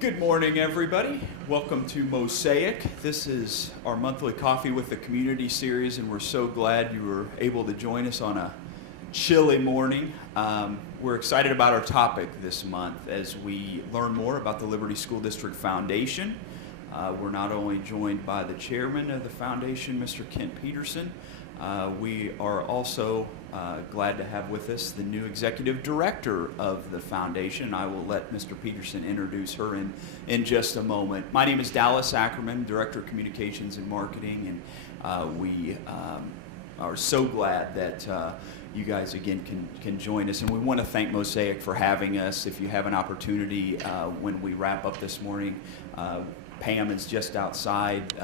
Good morning, everybody. Welcome to Mosaic. This is our monthly Coffee with the Community series, and we're so glad you were able to join us on a chilly morning. We're excited about our topic this month as we learn more about the Liberty School District Foundation. We're not only joined by the chairman of the foundation, Mr. Kent Peterson, we are also glad to have with us the new executive director of the foundation. I will let Mr. Peterson introduce her in just a moment. My name is Dallas Ackerman, Director of Communications and Marketing, and we are so glad that you guys again can join us. And we want to thank Mosaic for having us. If you have an opportunity when we wrap up this morning, Pam is just outside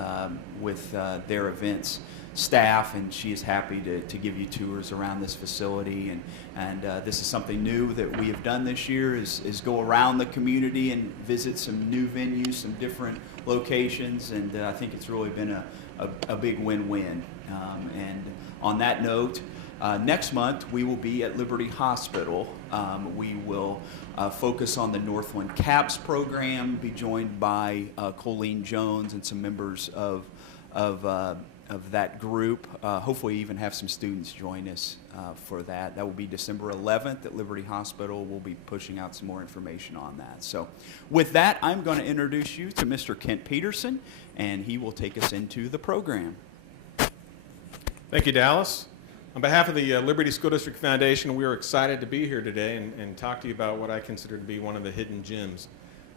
with their events staff, and she is happy to give you tours around this facility. And this is something new that we have done this year is go around the community and visit some new venues, some different locations, and I think it's really been a big win-win. And on that note, next month we will be at Liberty Hospital. We will focus on the Northland CAPS program, be joined by Colleen Jones and some members of that group. Hopefully even have some students join us for that. That will be December 11th at Liberty Hospital. We'll be pushing out some more information on that. So with that, I'm going to introduce you to Mr. Kent Peterson, and he will take us into the program. Thank you, Dallas. On behalf of the Liberty School District Foundation, we are excited to be here today and talk to you about what I consider to be one of the hidden gems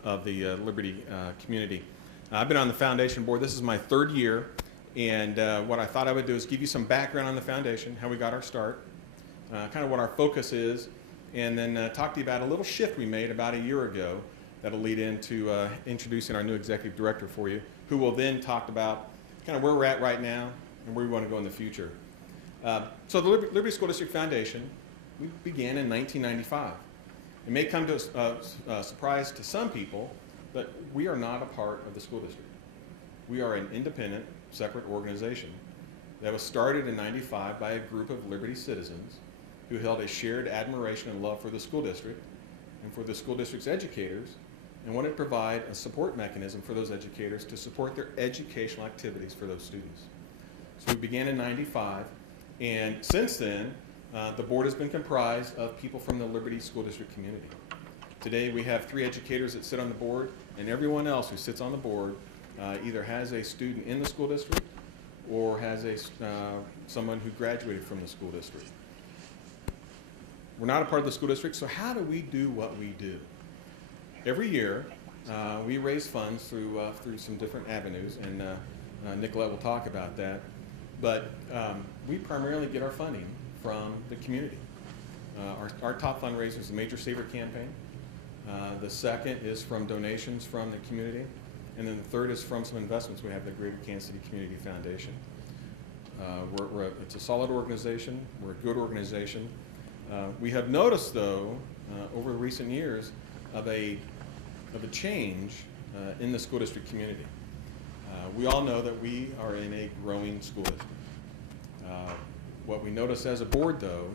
of the Liberty community. I've been on the foundation board. This is my third year. And what I thought I would do is give you some background on the foundation, how we got our start, kind of what our focus is, and then talk to you about a little shift we made about a year ago that'll lead into introducing our new executive director for you, who will then talk about kind of where we're at right now and where we want to go in the future. So the Liberty School District Foundation, we began in 1995. It may come to a surprise to some people, but we are not a part of the school district. We are an independent, separate organization that was started in '95 by a group of Liberty citizens who held a shared admiration and love for the school district and for the school district's educators, and wanted to provide a support mechanism for those educators to support their educational activities for those students. So we began in '95, and since then the board has been comprised of people from the Liberty School District community. Today we have 3 educators that sit on the board, and everyone else who sits on the board either has a student in the school district or has someone who graduated from the school district. We're not a part of the school district, so how do we do what we do? Every year, we raise funds through some different avenues, and Nicolette will talk about that. But we primarily get our funding from the community. Our top fundraiser is the Major Saver Campaign. The second is from donations from the community. And then the third is from some investments we have at the Greater Kansas City Community Foundation. It's a solid organization. We're a good organization. We have noticed, though, over the recent years, of a change in the school district community. We all know that we are in a growing school district. What we noticed as a board, though,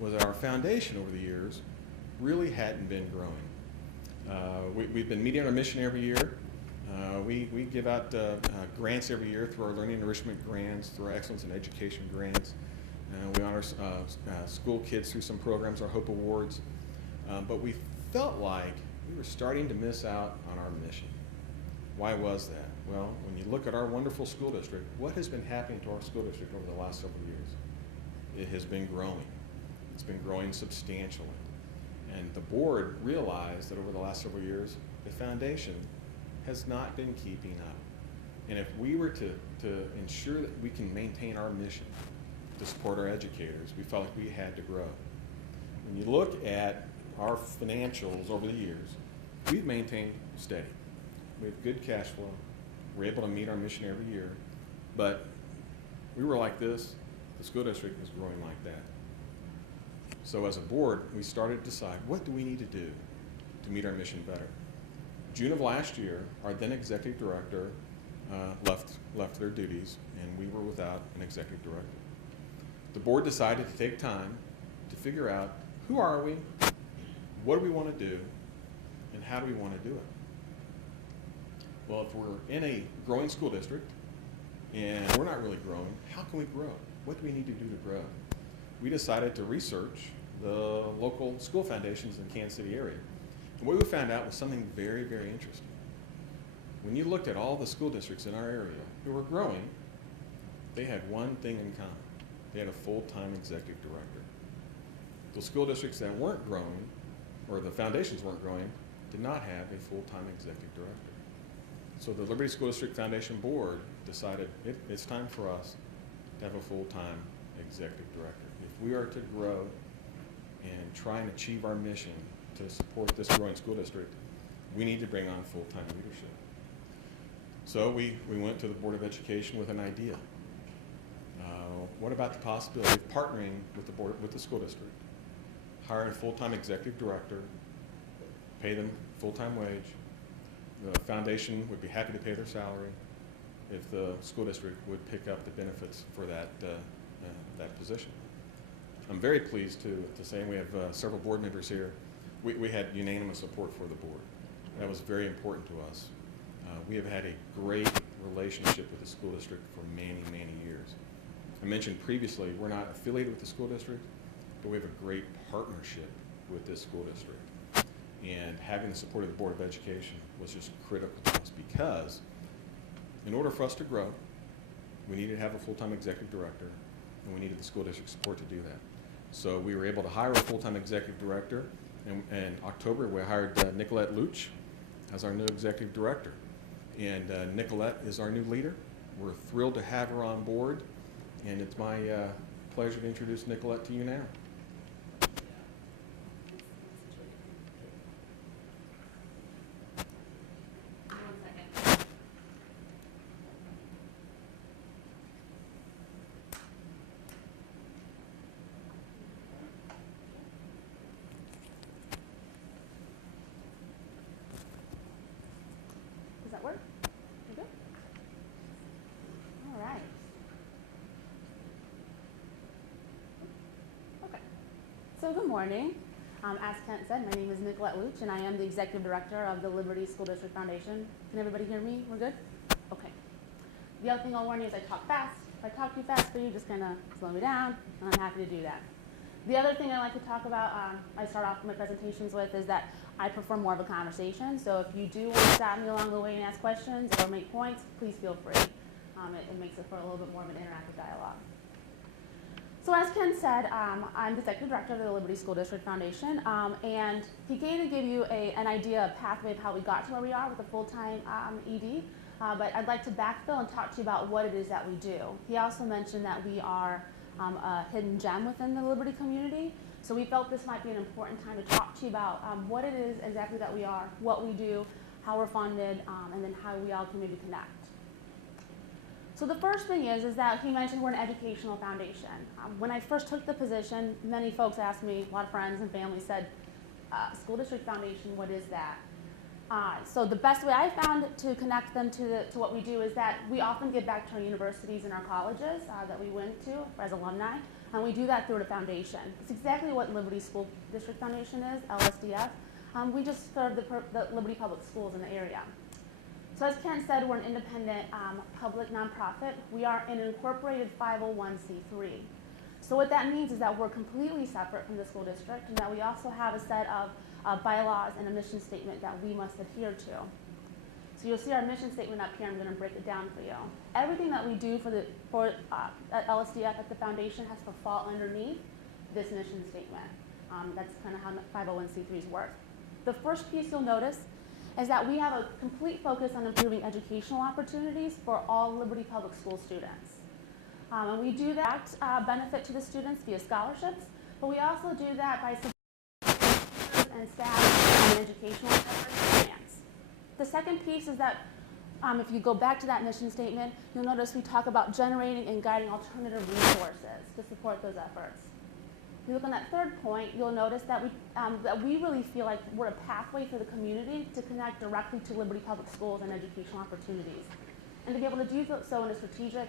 was that our foundation over the years really hadn't been growing. We've been meeting our mission every year. We give out grants every year through our learning enrichment grants, through our excellence in education grants. We honor school kids through some programs, our Hope Awards. But we felt like we were starting to miss out on our mission. Why was that? Well, when you look at our wonderful school district, what has been happening to our school district over the last several years? It has been growing. It's been growing substantially. And the board realized that over the last several years, the foundation has not been keeping up. And if we were to ensure that we can maintain our mission to support our educators, we felt like we had to grow. When you look at our financials over the years, we've maintained steady. We have good cash flow. We're able to meet our mission every year. But we were like this, the school district is growing like that. So as a board, we started to decide, what do we need to do to meet our mission better? June of last year, our then executive director left their duties, and we were without an executive director. The board decided to take time to figure out who are we, what do we want to do, and how do we want to do it. well, if we're in a growing school district and we're not really growing, how can we grow? What do we need to do to grow? We decided to research the local school foundations in the Kansas City area. And what we found out was something very, very interesting. When you looked at all the school districts in our area who were growing, they had one thing in common. They had a full-time executive director. The school districts that weren't growing, or the foundations weren't growing, did not have a full-time executive director. So the Liberty School District Foundation Board decided it's time for us to have a full-time executive director. If we are to grow and try and achieve our mission to support this growing school district, we need to bring on full-time leadership. So we went to the Board of Education with an idea. What about the possibility of partnering with the school district, hiring a full-time executive director, pay them full-time wage. The foundation would be happy to pay their salary if the school district would pick up the benefits for that position. I'm very pleased to say, and we have several board members here, we had unanimous support for the board. That was very important to us. We have had a great relationship with the school district for many, many years. I mentioned previously, we're not affiliated with the school district, but we have a great partnership with this school district. And having the support of the Board of Education was just critical to us, because in order for us to grow, we needed to have a full-time executive director, and we needed the school district support to do that. So we were able to hire a full-time executive director, and in October we hired Nicolette Luch as our new executive director. And Nicolette is our new leader. We're thrilled to have her on board, and it's my pleasure to introduce Nicolette to you now. Does that work? You good? All right. Okay. So good morning. As Kent said, my name is Nicolette Luch, and I am the Executive Director of the Liberty School District Foundation. Can everybody hear me? We're good? Okay. The other thing I'll warn you is I talk fast. If I talk too fast for you, just kind of slow me down, and I'm happy to do that. The other thing I like to talk about, I start off my presentations with, is that I prefer more of a conversation. So if you do want to stop me along the way and ask questions or make points, please feel free. It makes it for a little bit more of an interactive dialogue. So as Ken said, I'm the Executive Director of the Liberty School District Foundation, and he gave you an idea, a pathway of how we got to where we are with a full-time ED, but I'd like to backfill and talk to you about what it is that we do. He also mentioned that we are a hidden gem within the Liberty community, so we felt this might be an important time to talk to you about what it is exactly that we are, what we do, how we're funded, and then how we all can maybe connect. So the first thing is that he mentioned we're an educational foundation. When I first took the position, many folks asked me, a lot of friends and family said, School District Foundation, what is that? So the best way I found to connect them to what we do is that we often give back to our universities and our colleges that we went to as alumni, and we do that through the foundation. It's exactly what Liberty School District Foundation is, LSDF. We just serve the Liberty Public Schools in the area. So as Ken said, we're an independent public nonprofit. We are an incorporated 501c3. So what that means is that we're completely separate from the school district, and that we also have a set of bylaws and a mission statement that we must adhere to. So you'll see our mission statement up here. I'm going to break it down for you. Everything that we do at LSDF at the foundation has to fall underneath this mission statement. That's kind of how 501c3s work. The first piece you'll notice is that we have a complete focus on improving educational opportunities for all Liberty Public School students. And we do that benefit to the students via scholarships, but we also do that by supporting and staff and educational efforts and grants. The second piece is that if you go back to that mission statement, you'll notice we talk about generating and guiding alternative resources to support those efforts. If you look on that third point, you'll notice that we really feel like we're a pathway for the community to connect directly to Liberty Public Schools and educational opportunities, and to be able to do so in a strategic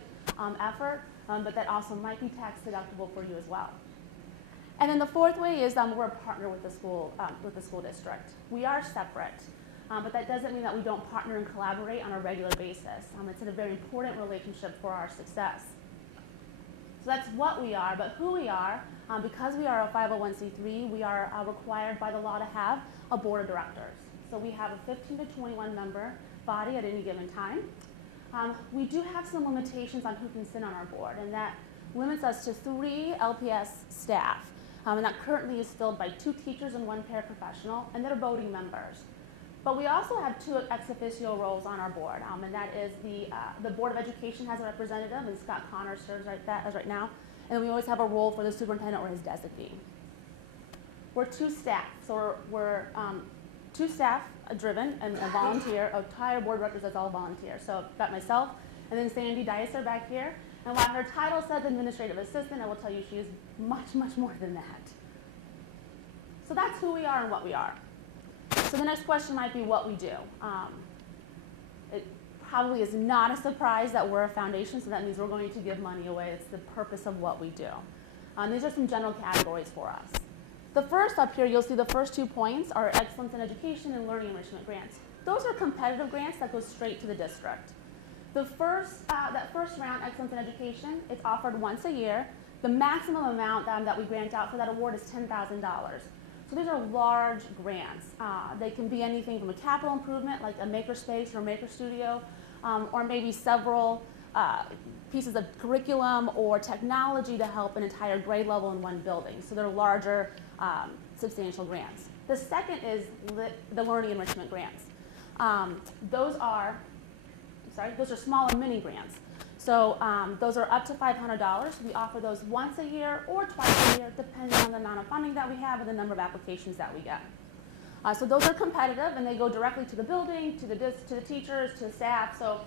effort, but that also might be tax deductible for you as well. And then the fourth way is we're a partner with the school district. We are separate. but that doesn't mean that we don't partner and collaborate on a regular basis. It's a very important relationship for our success. So that's what we are, but who we are, because we are a 501c3, we are required by the law to have a board of directors. So we have a 15 to 21 member body at any given time. We do have some limitations on who can sit on our board, and that limits us to 3 LPS staff. And that currently is filled by 2 teachers and 1 paraprofessional, and they're voting members. But we also have 2 ex officio roles on our board, and that is the Board of Education has a representative, and Scott Connor serves right now. And then we always have a role for the superintendent or his designee. We're 2 staff, so we're 2 staff driven and a volunteer. Our entire board of directors is all volunteer. So I've got myself, and then Sandy Dicer back here. And while her title says administrative assistant, I will tell you she is much, much more than that. So that's who we are and what we are. So the next question might be what we do. It probably is not a surprise that we're a foundation, so that means we're going to give money away. It's the purpose of what we do. These are some general categories for us. The first up here, you'll see the first 2 points are excellence in education and learning enrichment grants. Those are competitive grants that go straight to the district. That first round, excellence in education, it's offered once a year. The maximum amount that we grant out for that award is $10,000. So these are large grants. They can be anything from a capital improvement, like a makerspace or a maker studio, or maybe several pieces of curriculum or technology to help an entire grade level in one building. So they're larger, substantial grants. The second is the learning enrichment grants. Those are smaller mini grants. So those are up to $500. We offer those once a year or twice a year, depending on the amount of funding that we have and the number of applications that we get. So those are competitive, and they go directly to the building, to the teachers, to the staff. So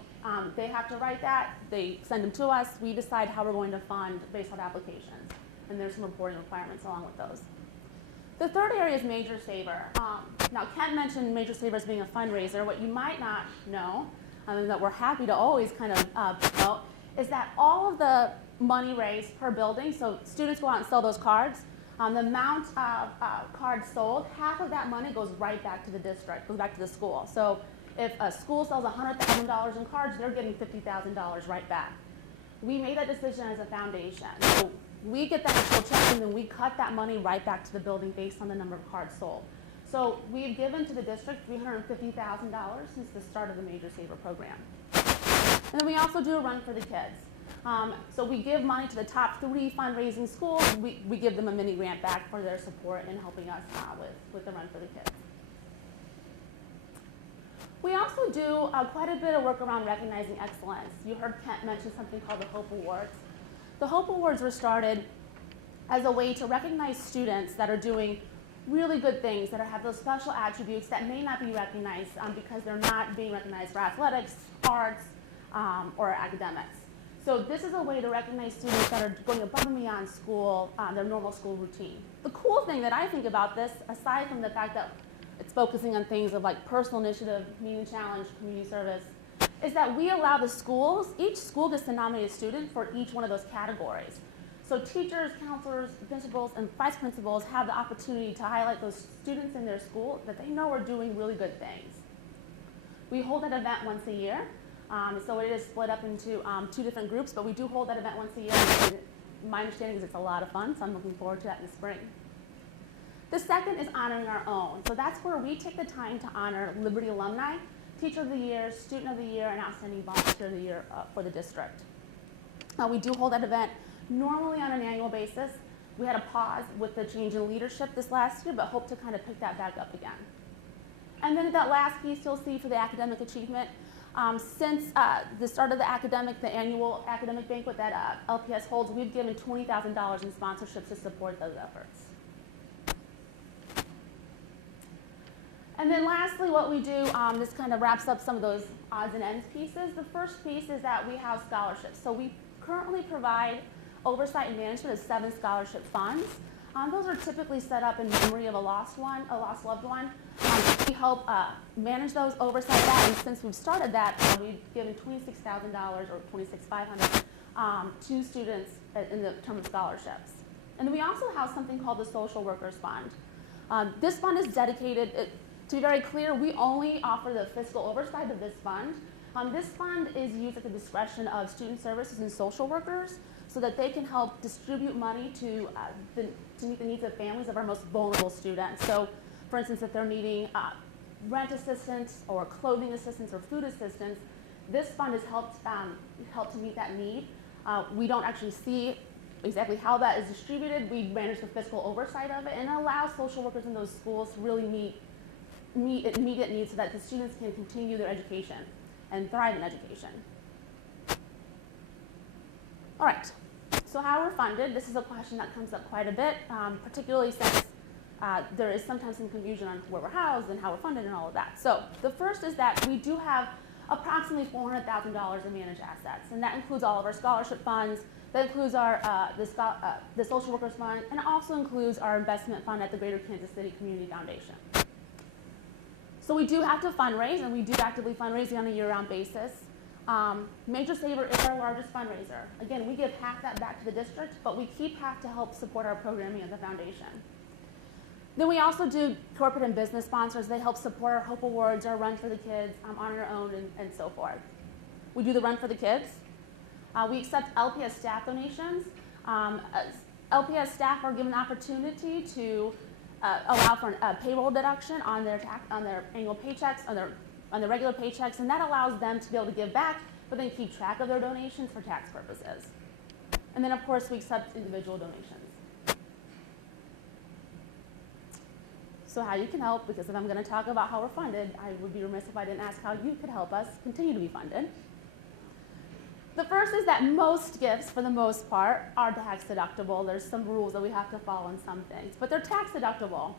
they have to write that. They send them to us. We decide how we're going to fund based on applications. And there's some reporting requirements along with those. The third area is Major Saver. Now, Kent mentioned Major Saver as being a fundraiser. What you might not know, and that we're happy to always kind of promote, is that all of the money raised per building, so students go out and sell those cards, the amount of cards sold, half of that money goes right back to the district, goes back to the school. So if a school sells $100,000 in cards, they're getting $50,000 right back. We made that decision as a foundation. So we get that initial check, and then we cut that money right back to the building based on the number of cards sold. So we've given to the district $350,000 since the start of the Major Saver program. And then we also do a Run for the Kids. So we give money to the top 3 fundraising schools. We give them a mini grant back for their support in helping us with the Run for the Kids. We also do quite a bit of work around recognizing excellence. You heard Kent mention something called the Hope Awards. The Hope Awards were started as a way to recognize students that are doing really good things, that have those special attributes that may not be recognized because they're not being recognized for athletics, arts, or academics. So this is a way to recognize students that are going above and beyond school, their normal school routine. The cool thing that I think about this, aside from the fact that it's focusing on things of like personal initiative, meeting challenge, community service, is that we allow the schools, each school gets to nominate a student for each one of those categories. So teachers, counselors, principals, and vice principals have the opportunity to highlight those students in their school that they know are doing really good things. We hold that event once a year. So it is split up into 2 different groups, but we do hold that event once a year. And my understanding is it's a lot of fun, so I'm looking forward to that in the spring. The second is honoring our own. So that's where we take the time to honor Liberty alumni, Teacher of the Year, Student of the Year, and Outstanding Volunteer of the Year for the district. We do hold that event normally on an annual basis. We had a pause with the change in leadership this last year, but hope to kind of pick that back up again. And then that last piece you'll see for the academic achievement, since the start of the annual academic banquet that LPS holds, we've given $20,000 in sponsorships to support those efforts. And then lastly, what we do, this kind of wraps up some of those odds and ends pieces. The first piece is that we have scholarships. So we currently provide oversight and management of 7 scholarship funds. Those are typically set up in memory of a lost loved one. We help manage those, oversight that, and since we've started that, we've given $26,000 or $26,500 to students in the term of scholarships. And then we also have something called the Social Workers Fund. This fund is dedicated To be very clear, we only offer the fiscal oversight of this fund. This fund is used at the discretion of student services and social workers so that they can help distribute money to meet the needs of families of our most vulnerable students. So, for instance, if they're needing rent assistance or clothing assistance or food assistance, this fund has helped to meet that need. We don't actually see exactly how that is distributed. We manage the fiscal oversight of it, and it allows social workers in those schools to really meet immediate needs so that the students can continue their education and thrive in education. All right, so how we're funded, this is a question that comes up quite a bit, particularly since there is sometimes some confusion on where we're housed and how we're funded and all of that. So the first is that we do have approximately $400,000 in managed assets, and that includes all of our scholarship funds, that includes our the social workers fund, and it also includes our investment fund at the Greater Kansas City Community Foundation. So we do have to fundraise, and we do actively fundraise on a year-round basis. Major Saver is our largest fundraiser. Again, we give half that back to the district, but we keep half to help support our programming at the foundation. Then we also do corporate and business sponsors. They help support our Hope Awards, our Run for the Kids, On Our Own, and so forth. We do the Run for the Kids. We accept LPS staff donations. LPS staff are given the opportunity to allow for a payroll deduction on their annual paychecks, on their regular paychecks, and that allows them to be able to give back, but then keep track of their donations for tax purposes. And then, of course, we accept individual donations. So how you can help, because if I'm going to talk about how we're funded, I would be remiss if I didn't ask how you could help us continue to be funded. The first is that most gifts, for the most part, are tax deductible. There's some rules that we have to follow on some things, but they're tax deductible.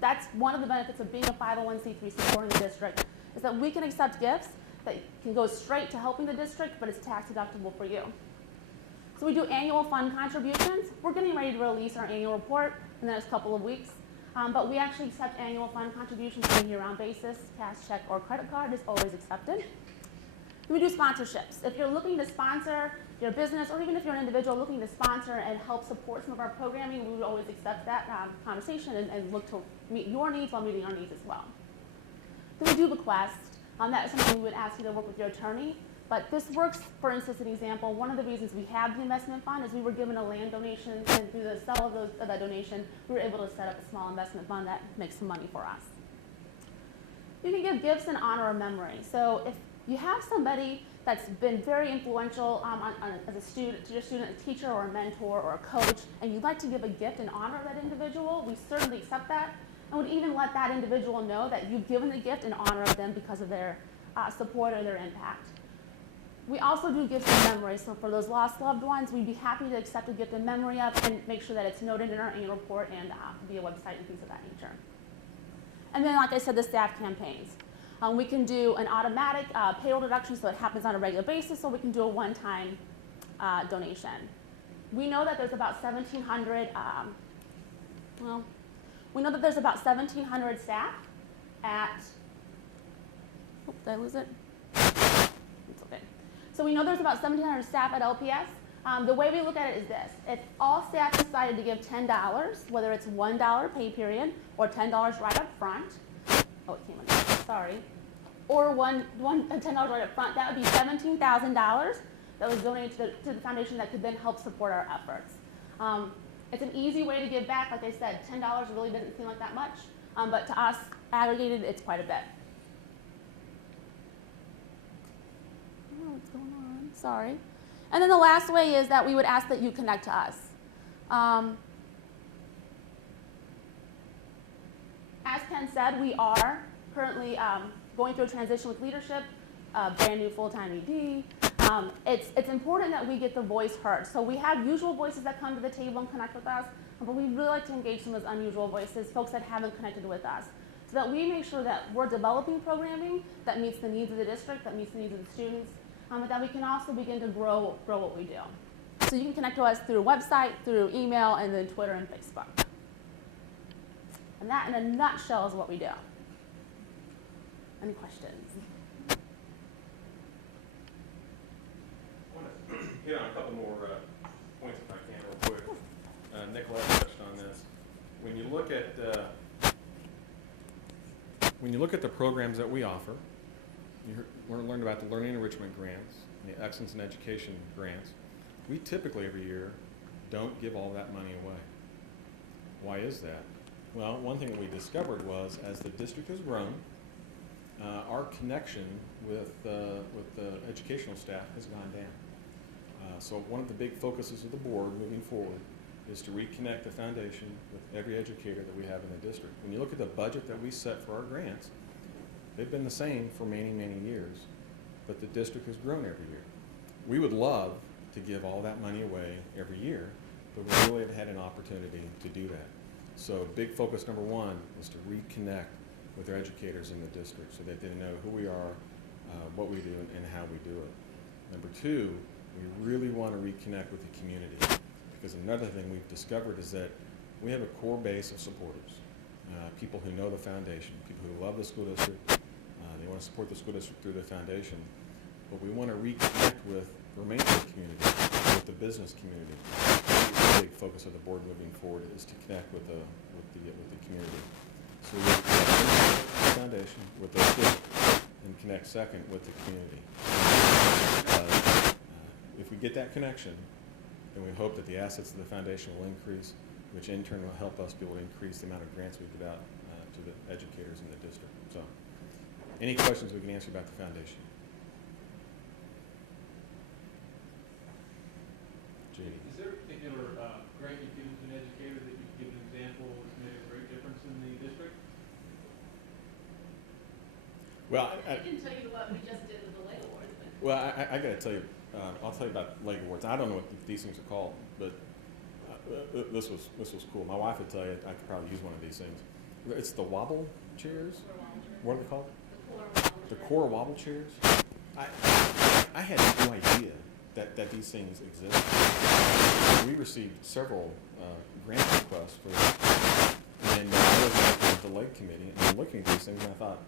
That's one of the benefits of being a 501c3 supporting the district, is that we can accept gifts that can go straight to helping the district, but it's tax deductible for you. So we do annual fund contributions. We're getting ready to release our annual report in the next couple of weeks. But we actually accept annual fund contributions on a year-round basis. Cash, check, or credit card is always accepted. Then we do sponsorships. If you're looking to sponsor your business, or even if you're an individual looking to sponsor and help support some of our programming, we would always accept that conversation and look to meet your needs while meeting our needs as well. Then we do bequest. That is something we would ask you to work with your attorney. But this works, for instance, an example, one of the reasons we have the investment fund is we were given a land donation, and through the sale of that donation, we were able to set up a small investment fund that makes some money for us. You can give gifts in honor of memory. So if you have somebody that's been very influential as a student, to your student, a teacher or a mentor or a coach, and you'd like to give a gift in honor of that individual, we certainly accept that, and would even let that individual know that you've given the gift in honor of them because of their support or their impact. We also do gifts in memory, so for those lost loved ones, we'd be happy to accept a gift in memory of and make sure that it's noted in our annual report and via website and things of that nature. And then, like I said, the staff campaigns. We can do an automatic payroll deduction, so it happens on a regular basis, or we can do a one-time donation. We know that there's about 1,700, we know that there's about 1,700 staff at, oh, did I lose it? It's okay. So we know there's about 1,700 staff at LPS. The way we look at it is this. If all staff decided to give $10, whether it's $1 pay period or $10 right up front, oh, it came under, sorry, or $10 right up front, that would be $17,000 that was donated to the foundation that could then help support our efforts. It's an easy way to give back. Like I said, $10 really doesn't seem like that much, but to us, aggregated, it's quite a bit. What's going on? Sorry. And then the last way is that we would ask that you connect to us. As Ken said, we are currently going through a transition with leadership, brand new full-time ED. It's important that we get the voice heard. So we have usual voices that come to the table and connect with us, but we really like to engage some of those unusual voices, folks that haven't connected with us, so that we make sure that we're developing programming that meets the needs of the district, that meets the needs of the students, but that we can also begin to grow what we do. So you can connect to us through website, through email, and then Twitter and Facebook. And that, in a nutshell, is what we do. Any questions? I want to hit on a couple more points if I can real quick. Nicolette touched on this. When you look at when you look at the programs that we offer, we're learned about the Learning Enrichment Grants and the Excellence in Education Grants. We typically every year don't give all that money away. Why is that? Well, one thing that we discovered was as the district has grown, our connection with the educational staff has gone down. So one of the big focuses of the board moving forward is to reconnect the foundation with every educator that we have in the district. When you look at the budget that we set for our grants, they've been the same for many, many years, but the district has grown every year. We would love to give all that money away every year, but we really have had an opportunity to do that. So big focus number one was to reconnect with our educators in the district so that they know who we are, what we do, and how we do it. Number two, we really want to reconnect with the community, because another thing we've discovered is that we have a core base of supporters, people who know the foundation, people who love the school district, they want to support the school district through the foundation, but we want to reconnect with the remainder of the community, with the business community. The big focus of the board moving forward is to connect with the community. So we connect with the foundation, with the district, and connect second with the community. If we get that connection, then we hope that the assets of the foundation will increase, which in turn will help us be able to increase the amount of grants we give out to the educators in the district. So, any questions we can answer about the foundation? JD. Is there a particular grant you've given to an educator that you can give an example that's made a great difference in the district? Well, I can tell you what we just did with the Lego Awards. well, I got to tell you, I'll tell you about Lego Awards. I don't know what these things are called, but this was cool. My wife would tell you I could probably use one of these things. It's the wobble chairs. What are they called? The core wobble chairs. I had no idea that these things exist. We received several grant requests for that, and I was at the Lake Committee, and I'm looking at these things, and I thought,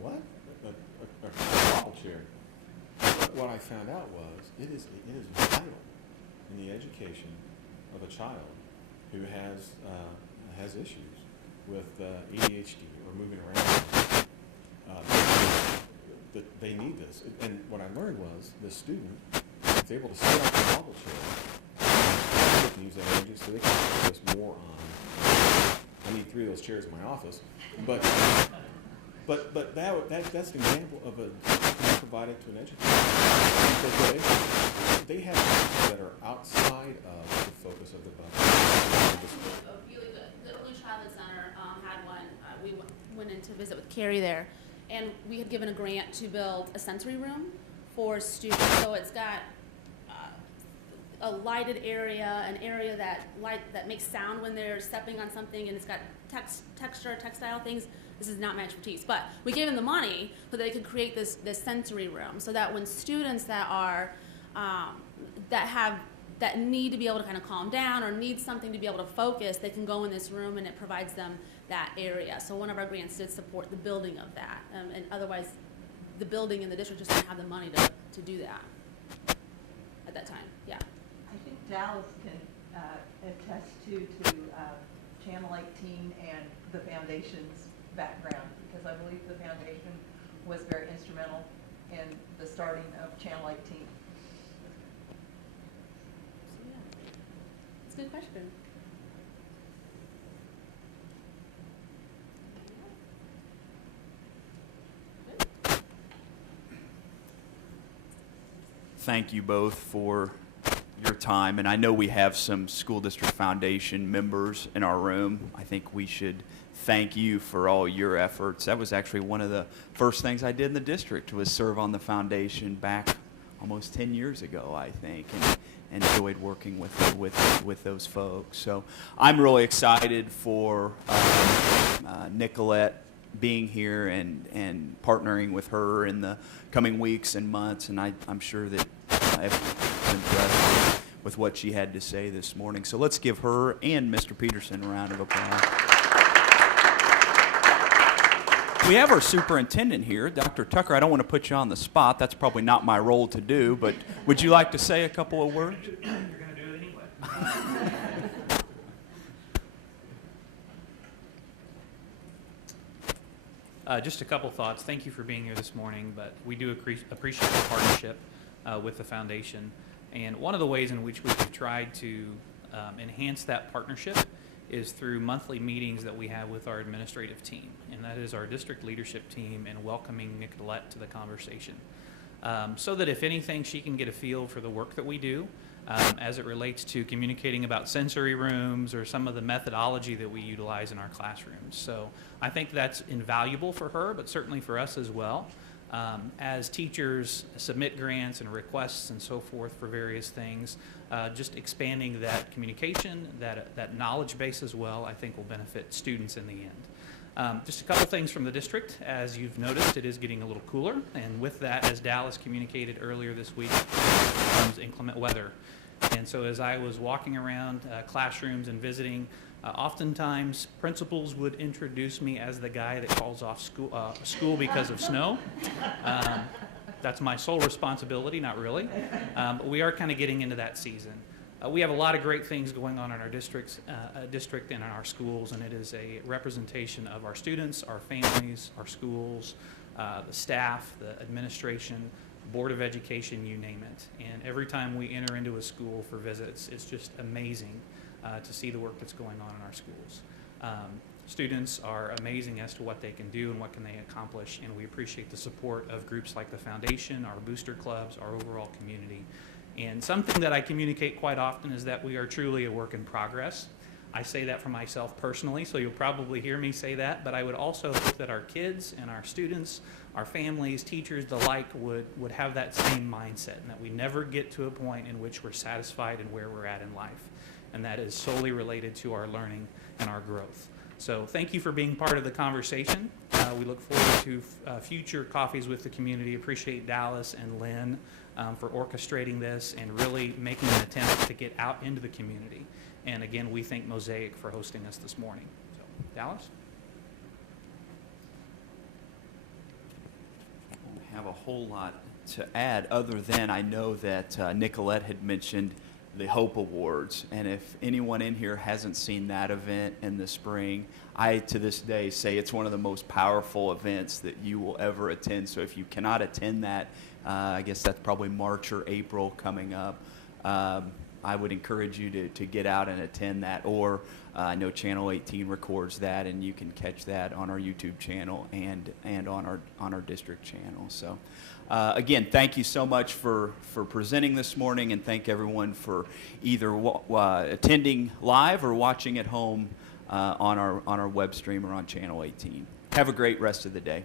what? A wobble chair. But what I found out was it is vital in the education of a child who has issues with ADHD or moving around. That they need this. And what I learned was the student is able to sit on the wobble chair and use that energy so they can focus more on. I need 3 of those chairs in my office, but that's an example of a provided to an educator, because they have things that are outside of the focus of the budget. Really good. The Early Childhood Center had one. We went in to visit with Carrie there, and we had given a grant to build a sensory room for students. So it's got a lighted area, an area that makes sound when they're stepping on something, and it's got textile things. This is not my expertise, but we gave them the money so that they could create this sensory room, so that when students that are that need to be able to kind of calm down or need something to be able to focus, they can go in this room and it provides them that area. So one of our grants did support the building of that, and otherwise the building and the district just didn't have the money to do that at that time. Yeah. I think Dallas can attest to Channel 18 and the foundation's background, because I believe the foundation was very instrumental in the starting of Channel 18. So, yeah. It's a good question. Thank you both for your time, and I know we have some School District Foundation members in our room. I think we should thank you for all your efforts. That was actually one of the first things I did in the district, was serve on the foundation back almost 10 years ago, I think, and enjoyed working with those folks. So I'm really excited for Nicolette being here and partnering with her in the coming weeks and months, and I'm sure that everyone's impressed with what she had to say this morning. So let's give her and Mr. Peterson a round of applause. We have our superintendent here, Dr. Tucker. I don't want to put you on the spot. That's probably not my role to do, but would you like to say a couple of words? You're going to do it anyway. Just a couple thoughts. Thank you for being here this morning, but we do appreciate the partnership with the foundation. And one of the ways in which we've tried to enhance that partnership is through monthly meetings that we have with our administrative team, and that is our district leadership team, and welcoming Nicolette to the conversation. So that if anything, she can get a feel for the work that we do as it relates to communicating about sensory rooms or some of the methodology that we utilize in our classrooms. So I think that's invaluable for her, but certainly for us as well. As teachers submit grants and requests and so forth for various things, just expanding that communication, that knowledge base as well, I think will benefit students in the end. Just a couple things from the district. As you've noticed, it is getting a little cooler, and with that, as Dallas communicated earlier this week, comes inclement weather. And so as I was walking around classrooms and visiting, oftentimes principals would introduce me as the guy that calls off school because of snow. That's my sole responsibility, not really. But we are kind of getting into that season. We have a lot of great things going on in our district and in our schools, and it is a representation of our students, our families, our schools, the staff, the administration, Board of Education, you name it. And every time we enter into a school for visits, it's just amazing to see the work that's going on in our schools. Students are amazing as to what they can do and what can they accomplish, and we appreciate the support of groups like the foundation, our booster clubs, our overall community. And something that I communicate quite often is that we are truly a work in progress. I say that for myself personally, so you'll probably hear me say that, but I would also hope that our kids and our students, our families, teachers, the like, would have that same mindset, and that we never get to a point in which we're satisfied in where we're at in life. And that is solely related to our learning and our growth. So thank you for being part of the conversation. We look forward to future coffees with the community. Appreciate Dallas and Lynn for orchestrating this and really making an attempt to get out into the community. And again, we thank Mosaic for hosting us this morning. So, Dallas? I don't have a whole lot to add other than I know that Nicolette had mentioned the Hope Awards, and if anyone in here hasn't seen that event in the spring, I to this day say it's one of the most powerful events that you will ever attend. So if you cannot attend that, I guess that's probably March or April coming up, I would encourage you to get out and attend that, or I know Channel 18 records that, and you can catch that on our YouTube channel and on our district channel. So again, thank you so much for presenting this morning, and thank everyone for either attending live or watching at home on our web stream or on Channel 18. Have a great rest of the day.